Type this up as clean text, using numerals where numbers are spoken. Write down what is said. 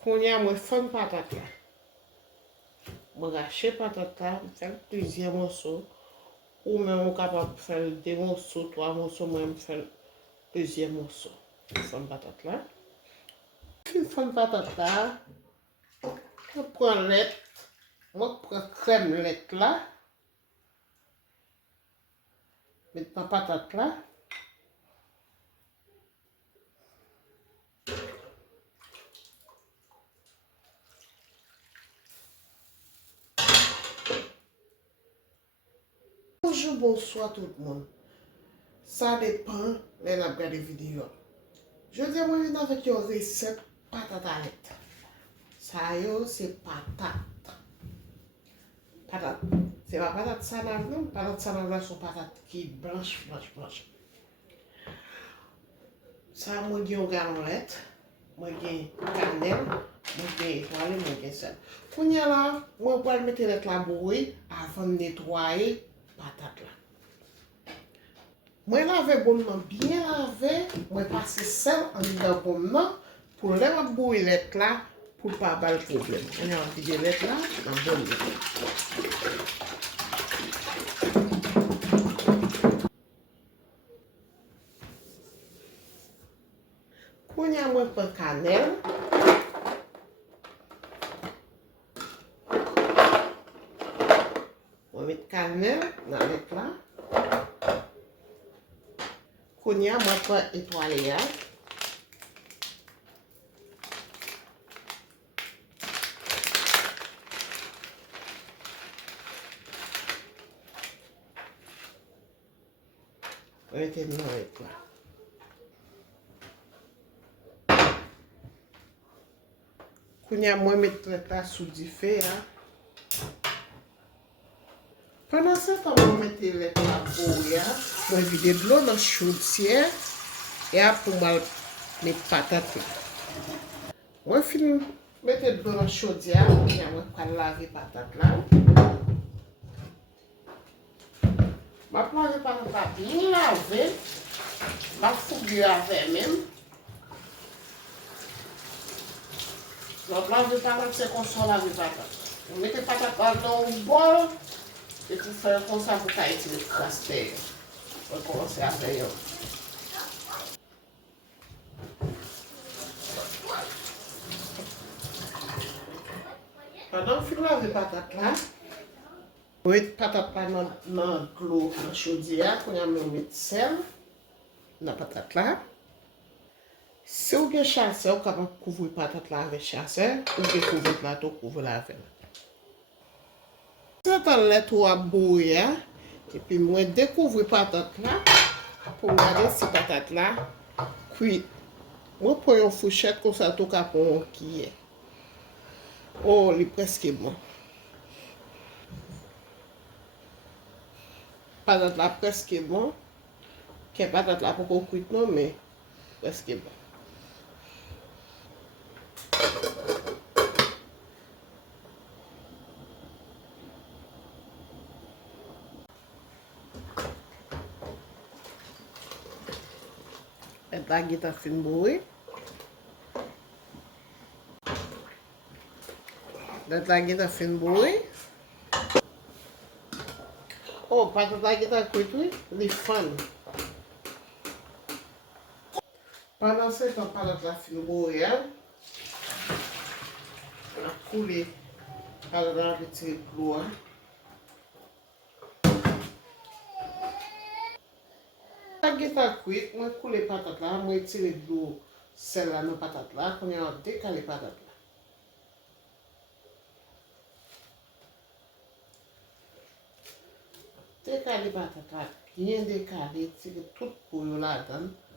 Konya mwen fon patate la. Mwen rache patate la, mwen fèl plusieurs morceaux. Ou même on est capable de faire deux morceaux, trois morceaux, moi je fais plusieurs morceaux. Fond patate là. Puis fond patate là, je prends lait, moi je prends crème lait là, mets ma patate là. Bonjour, bonsoir tout le monde. Ça dépend de la regarder vidéo. Je dis moi je avec une recette patate à lait. Ça yo c'est patate. Patate. C'est pas patate salade non, patate salade là sont patates qui blanche. Ça moi j'ai un galette, moi j'ai cannelle, moi j'ai étoile, moi j'ai sel. Quand y a là, moi pour mettre la bouillie avant de nettoyer patate là. Moi laver bonnement bien laver, moi passer sel en dedans bonnement pour les bouillir là pour pas avoir de problème. On a envie de mettre là dans bon lait. Quand y a moi prendre cannelle, on met cannelle dans le lait là. Quand y a moi prendre étoile. Mettez dans le lait là. Quand y a moi mettre là sous du feu. Pendant ce temps, je vais mettre le lait là pour je vais vider de l'eau dans la chaudière et après, je vais mettre patates. Je vais mettre de l'eau dans la chaudière et je vais laver les patates là. Je vais laver les patates bien lavées. Je vais fouiller avec même. Je vais laver les patates, c'est comme ça laver les patates. Vous mettez les patates dans un bol et vous faites comme ça pour utiliser le craster. On va commencer à faire. Pendant que je lave les patates là, je vais mettre les patates là dans l'eau chaudière, pour mettre sel dans les patates là. Si vous avez chassé, vous pouvez couvrir les patates là avec chassé, ou vous couvrir le plateau, couvrir la avec. C'est un lait à bouillir, et puis moi découvre les patates là, pour regarder si les patates là cuites. Moi prends une fourchette comme ça, tout cas pour un qui est. Oh, il est presque bon. Patate là presque bon. Que patate là pour cuite non, mais presque bon. Et là, il a fin bouillir. Là, il a fin bouillir. Oh, patate là, il a cuit, il est fin. Pendant ce temps, patate là, fin bouillir. On a coulé. Patate là, retirer l'eau. Là, il a cuit, moi coulé patate là, moi retirer l'eau. Celle-là, dans patate là, qu'on a décalé patate là. Décaler patate là, bien décaler, tirer tout pour là-dedans.